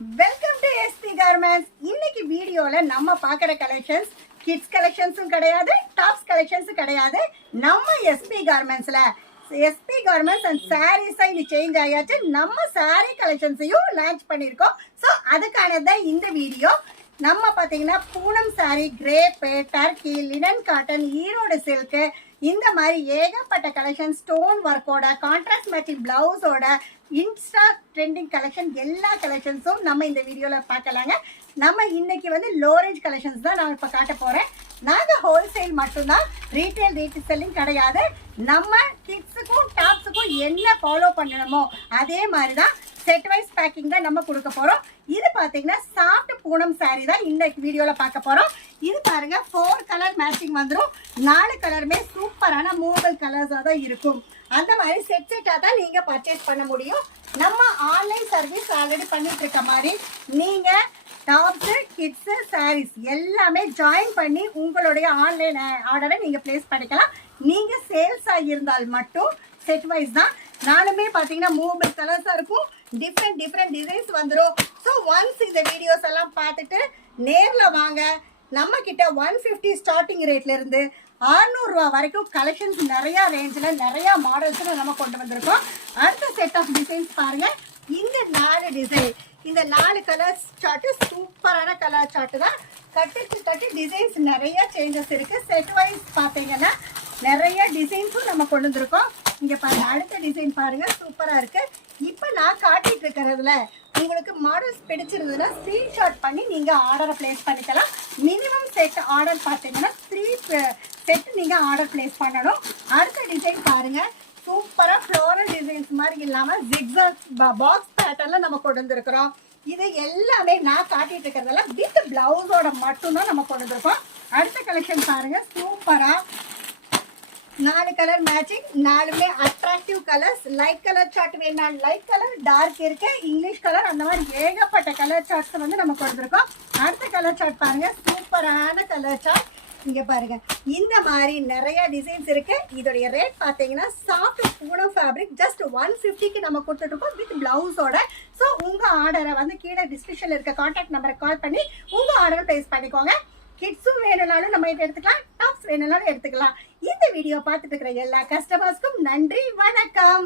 Welcome to SP garments. இன்னைக்கு வீடியோல நம்ம பார்க்குற கலெக்ஷன்ஸ் கிட்ஸ் கலெக்ஷன்ஸும் கிடையாது, டாப்ஸ் கலெக்ஷன்ஸும் கிடையாது. நம்ம எஸ்பி கார்மெண்ட்ஸ்ல எஸ்பி கார்மெண்ட்ஸ் அண்ட் சாரீஸா இது சேஞ்ச் ஆயாச்சு. நம்ம சாரீ கலெக்ஷன்ஸையும் லான்ச் பண்ணியிருக்கோம். ஸோ அதுக்கானதான் இந்த வீடியோ. நம்ம பார்த்தீங்கன்னா Poonam sari, crepe, turkey, linen cotton, Erode silk, இந்த மாதிரி ஏகப்பட்ட கலெக்ஷன், ஸ்டோன் ஒர்க்கோட, கான்ட்ராஸ்ட் மேட்சிங் பிளவுஸோட, இன்ஸ்டா ட்ரெண்டிங் கலெக்ஷன், எல்லா கலெக்ஷன்ஸும் நம்ம இந்த வீடியோவில் பார்க்கலாங்க. நம்ம இன்னைக்கு லோ ரேஞ்ச் கலெக்ஷன்ஸ் தான் நான் இப்போ காட்ட போகிறேன். நாங்கள் ஹோல்சேல் மட்டும்தான், ரீட்டைல் செல்லிங் கிடையாது. நம்ம கிட்ஸுக்கும் டாப்ஸுக்கும் என்ன ஃபாலோ பண்ணணுமோ அதே மாதிரி தான் செட் வைஸ் பேக்கிங் தான் நம்ம கொடுக்க போகிறோம். இது பார்த்தீங்கன்னா சாஃப்ட் பூனம் சாரீ தான் இன்னைக்கு வீடியோவில் பார்க்க போகிறோம். இது பாருங்க, 4 கலர் மேட்சிங் வந்துடும். 4 கலருமே சூப்பரான மூவபிள் கலர்ஸாக தான் இருக்கும். அந்த மாதிரி செட்டாக தான் நீங்கள் பர்ச்சேஸ் பண்ண முடியும். நம்ம ஆன்லைன் சர்வீஸ் ஆல்ரெடி பண்ணிட்டு இருக்க மாதிரி நீங்கள் டாப்ஸு, கிட்ஸு, சாரீஸ் எல்லாமே ஜாயின் பண்ணி உங்களுடைய ஆன்லைன் ஆர்டரை நீங்கள் ப்ளேஸ் பண்ணிக்கலாம். நீங்கள் சேல்ஸாக இருந்தால் மட்டும் செட் வைஸ் தான். நானுமே பார்த்தீங்கன்னா மூவபிள் கலர்ஸாக இருக்கும், டிஃப்ரெண்ட் டிசைன்ஸ் வந்துடும். ஸோ ஒன்ஸ் இந்த வீடியோஸ் எல்லாம் பார்த்துட்டு நேரில் வாங்க. நம்ம கிட்ட 150 ஸ்டார்டிங் ரேட்ல இருந்து 600 ரூபா வரைக்கும் கலெக்ஷன்ஸ் நிறையா ரேஞ்சில் நிறையா மாடல்ஸில் நம்ம கொண்டு வந்திருக்கோம். அடுத்த செட் ஆஃப் டிசைன்ஸ் பாருங்க. இந்த 4 டிசைன், இந்த 4 கலர் சார்ட்டு சூப்பரான கலர் சார்ட்டு தான். கட்டு டிசைன்ஸ் நிறைய சேஞ்சஸ் இருக்கு. செட் வைஸ் பார்த்தீங்கன்னா நிறைய டிசைன்ஸும் நம்ம கொண்டு வந்திருக்கோம். இங்கே பாருங்க, அடுத்த டிசைன் பாருங்க, சூப்பராக இருக்கு. இப்போ நான் காட்டிட்டு இருக்கிறதுல உங்களுக்கு மாடல்ஸ் பிடிச்சிருந்ததுன்னா ஸ்க்ரீன்ஷாட் பண்ணி நீங்கள் ஆர்டரை பிளேஸ் பண்ணிக்கலாம். மினிமம் செட் ஆர்டர் பார்த்தீங்கன்னா 3 செட் நீங்கள் ஆர்டர் பிளேஸ் பண்ணணும். அடுத்த டிசைன் பாருங்க, சூப்பராக ஃப்ளோரல் டிசைன்ஸ் மாதிரி இல்லாமல் ஜிக்ஸாக் பாக்ஸ் பேட்டர்னில் நம்ம கொண்டு வந்திருக்கிறோம். இது எல்லாமே நான் காட்டிட்டு இருக்கிறதெல்லாம் வித் பிளவுஸோட மட்டும்தான் நம்ம கொண்டு வந்திருக்கோம். அடுத்த கலெக்ஷன் பாருங்க, சூப்பராக 4 கலர் மேட்சிங், 4மே attractive colours. Light colour chart வேணா லைட் கலர், டார்க் இருக்கு, இங்கிலீஷ் கலர், அந்த மாதிரி ஏகப்பட்ட கலர் சார்ட்ஸ் நம்ம கொடுத்துருக்கோம். அடுத்த கலர் சார்ட் பாருங்க, சூப்பரான கலர் சார்ட். இங்க பாருங்க, இந்த மாதிரி நிறைய டிசைன்ஸ் இருக்கு. இதோடைய ரேட் பார்த்தீங்கன்னா சாஃப்ட் பூனம் ஃபேப்ரிக் ஜஸ்ட் 150க்கு நம்ம கொடுத்துட்டு இருக்கோம் வித் பிளவுஸோட. ஸோ உங்க ஆர்டரை கீழே டிஸ்கிரிப்ஷன்ல இருக்க கான்டாக்ட் நம்பரை கால் பண்ணி உங்க ஆர்டரை பிளேஸ் பண்ணிக்கோங்க. கிட்ஸும் வேணும்னாலும் நம்ம இதை எடுத்துக்கலாம், டாப்ஸ் வேணும்னாலும் எடுத்துக்கலாம். இந்த வீடியோ பார்த்துட்டு இருக்கிற எல்லா கஸ்டமர்ஸ்க்கும் நன்றி, வணக்கம்.